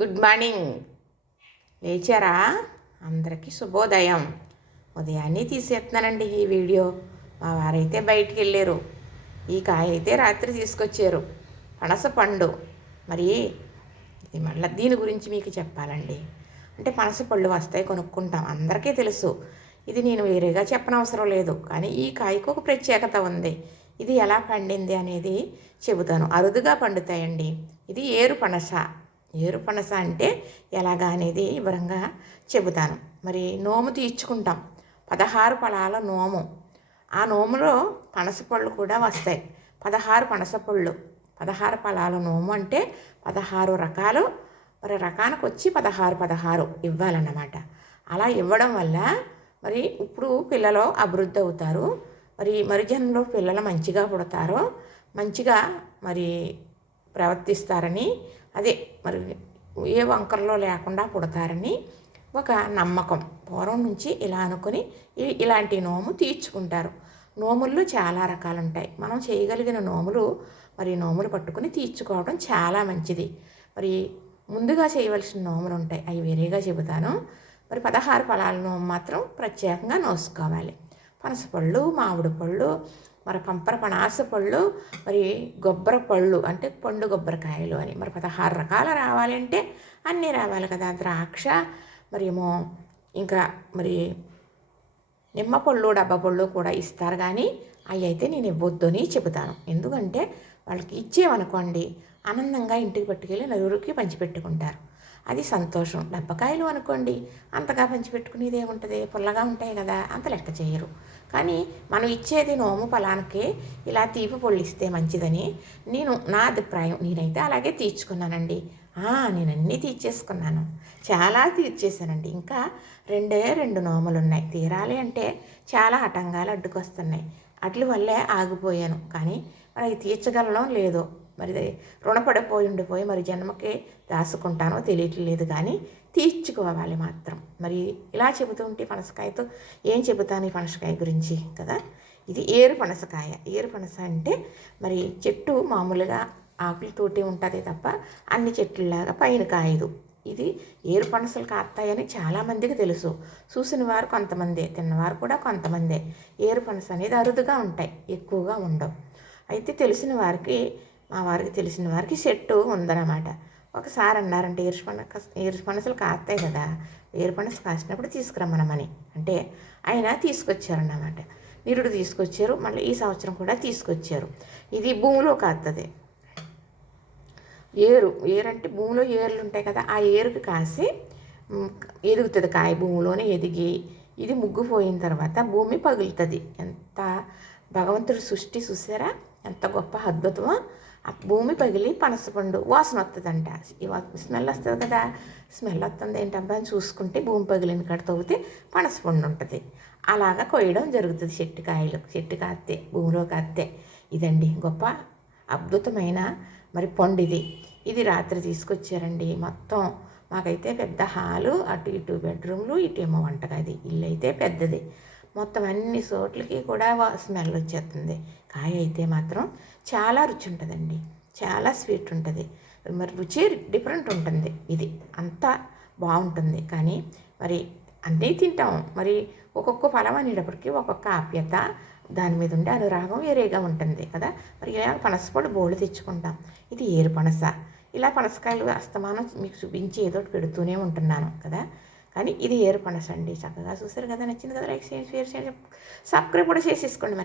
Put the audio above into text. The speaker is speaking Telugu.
Good morning. లేచారా? అందరికీ శుభోదయం. ఉదయాన్నే తీసేస్తున్నానండి ఈ వీడియో. మా వారైతే బయటికి వెళ్ళారు. ఈ కాయ అయితే రాత్రి తీసుకొచ్చారు, పనస పండు. మరి ఇది మళ్ళీ దీని గురించి మీకు చెప్పాలండి. అంటే పనస పళ్ళు వస్తాయి, కొనుక్కుంటాం, అందరికీ తెలుసు. ఇది నేను వేరేగా చెప్పనవసరం లేదు. కానీ ఈ కాయకు ఒక ప్రత్యేకత ఉంది. ఇది ఎలా పండింది అనేది చెబుతాను. అరుదుగా పండుతాయండి. ఇది ఏరు పనస. ఏరు పనస అంటే ఎలాగా అనేది వివరంగా చెబుతాను. మరి నోము తీర్చుకుంటాం, 16 ఫలాల నోము. ఆ నోములో పనస పళ్ళు కూడా వస్తాయి. 16 పనస పళ్ళు, 16 ఫలాల నోము అంటే 16 రకాలు. మరి రకానికి వచ్చి 16 ఇవ్వాలన్నమాట. అలా ఇవ్వడం వల్ల మరి ఇప్పుడు పిల్లలు అభివృద్ధి అవుతారు. మరి జన్మలో పిల్లలు మంచిగా పుడతారు, మంచిగా మరి ప్రవర్తిస్తారని, అదే మరి ఏ వంకరలో లేకుండా పుడతారని ఒక నమ్మకం. పూర్వం నుంచి ఇలా అనుకుని ఇలాంటి నోము తీర్చుకుంటారు. నోముల్లో చాలా రకాలు ఉంటాయి. మనం చేయగలిగిన నోములు నోములు పట్టుకుని తీర్చుకోవడం చాలా మంచిది. మరి ముందుగా చేయవలసిన నోములు ఉంటాయి, అవి వేరేగా చెబుతాను. 16 ఫలాల నోము మాత్రం ప్రత్యేకంగా నోసుకోవాలి. పనసపళ్ళు, మామిడి పళ్ళు, పంపర పనాస పళ్ళు, కొబ్బరి పళ్ళు అంటే పండు కొబ్బరికాయలు అని. 16 రకాలు రావాలంటే అన్నీ రావాలి కదా. ద్రాక్ష, ఏమో ఇంకా నిమ్మ పళ్ళు, డబ్బా పళ్ళు కూడా ఇస్తారు. కానీ అవి అయితే నేను ఇవ్వద్దు అని చెబుతాను. ఎందుకంటే వాళ్ళకి ఇచ్చేవనుకోండి, ఆనందంగా ఇంటికి పట్టుకెళ్ళి నలుగురికి పంచిపెట్టుకుంటారు, అది సంతోషం. డబ్బకాయలు అనుకోండి, అంతగా పంచిపెట్టుకునేది ఏముంటుంది, పుల్లగా ఉంటాయి కదా, అంత లెక్క చేయరు. కానీ మనం ఇచ్చేది నోము ఫలానికి ఇలా తీపి పళ్ళు ఇస్తే మంచిదని నా అభిప్రాయం. నేనైతే అలాగే తీర్చుకున్నానండి. నేను అన్నీ తీర్చేసుకున్నాను, చాలా తీర్చేసానండి. ఇంకా 2 నోములు ఉన్నాయి తీరాలి అంటే. చాలా ఆటంకాలు అడ్డుకొస్తున్నాయి, అట్ల వల్లే ఆగిపోయాను. కానీ అవి తీర్చగలనో లేదో, రుణపడిపోయి ఉండిపోయి జన్మకి దాచుకుంటానో తెలియట్లేదు. కానీ తీర్చుకోవాలి మాత్రం. ఇలా చెబుతుంటే పనసకాయతో ఏం చెబుతాను ఈ పనసకాయ గురించి కదా. ఇది ఏరు పనసకాయ. ఏరు పనస అంటే చెట్టు మామూలుగా ఆకులతోటి ఉంటుంది తప్ప అన్ని చెట్లలాగా పైన కాయదు. ఇది ఏరు పనసలు కాస్తాయని చాలామందికి తెలుసు. చూసిన వారు కొంతమందే, తిన్నవారు కూడా కొంతమందే. ఏరు పనస అనేది అరుదుగా ఉంటాయి, ఎక్కువగా ఉండవు. అయితే తెలిసిన వారికి, మా వారికి తెలిసిన వారికి చెట్టు ఉందన్నమాట. ఒకసారి అన్నారంటే ఏరు పనసలు కాస్తాయి కదా, ఏరు పనస కాసినప్పుడు తీసుకురమ్మనమని అంటే ఆయన తీసుకొచ్చారన్నమాట. నిరుడు తీసుకొచ్చారు, మళ్ళీ ఈ సంవత్సరం కూడా తీసుకొచ్చారు. ఇది భూమిలో కాస్తుంది. ఏరు అంటే భూమిలో ఏర్లు ఉంటాయి కదా, ఆ ఏరుకి కాసి ఎదుగుతుంది కాయ. భూమిలోనే ఎదిగి ఇది ముగ్గుపోయిన తర్వాత భూమి పగులుతుంది. ఎంత భగవంతుడి సృష్టి చూసారా, ఎంత గొప్ప అద్భుతమో. ఆ భూమి పగిలి పనసపండు వాసన వస్తుందంట. స్మెల్ వస్తుంది కదా, స్మెల్ వస్తుంది ఏంటబ్బా అని చూసుకుంటే భూమి పగిలిన కాడ తవ్వితే పనసపండు ఉంటుంది. అలాగా కొయ్యడం జరుగుతుంది. చెట్టు కాస్తే, భూమిలో కాస్తే. ఇదండి గొప్ప అద్భుతమైన పండు. ఇది రాత్రి తీసుకొచ్చారండి. మొత్తం మాకైతే పెద్ద హాలు, అటు ఇటు బెడ్రూమ్లు, ఇటేమో వంటగది. ఇల్లు అయితే పెద్దది. మొత్తం అన్ని చోట్లకి కూడా స్మెల్ వచ్చేస్తుంది. కాయ అయితే మాత్రం చాలా రుచి ఉంటుందండి, చాలా స్వీట్ ఉంటుంది. రుచి డిఫరెంట్ ఉంటుంది. ఇది అంతా బాగుంటుంది. కానీ అన్నీ తింటాం. ఒక్కొక్క ఫలం అనేటప్పటికీ ఒక్కొక్క ఆప్యత, దాని మీద ఉండే అనురాగం వేరేగా ఉంటుంది కదా. ఇలా పనసపళ్ళు బోళ్ళు తెచ్చుకుంటాం. ఇది ఏరు పనస. ఇలా పనసకాయలు అస్తమానం మీకు చూపించి ఏదో పెడుతూనే ఉంటున్నాను కదా. కానీ ఇది ఏరు పనస అండి. చక్కగా చూసారు కదా, నచ్చింది కదా, లైక్ చేయండి, షేర్ చేయండి, సబ్స్క్రైబ్ కూడా చేసేసుకోండి.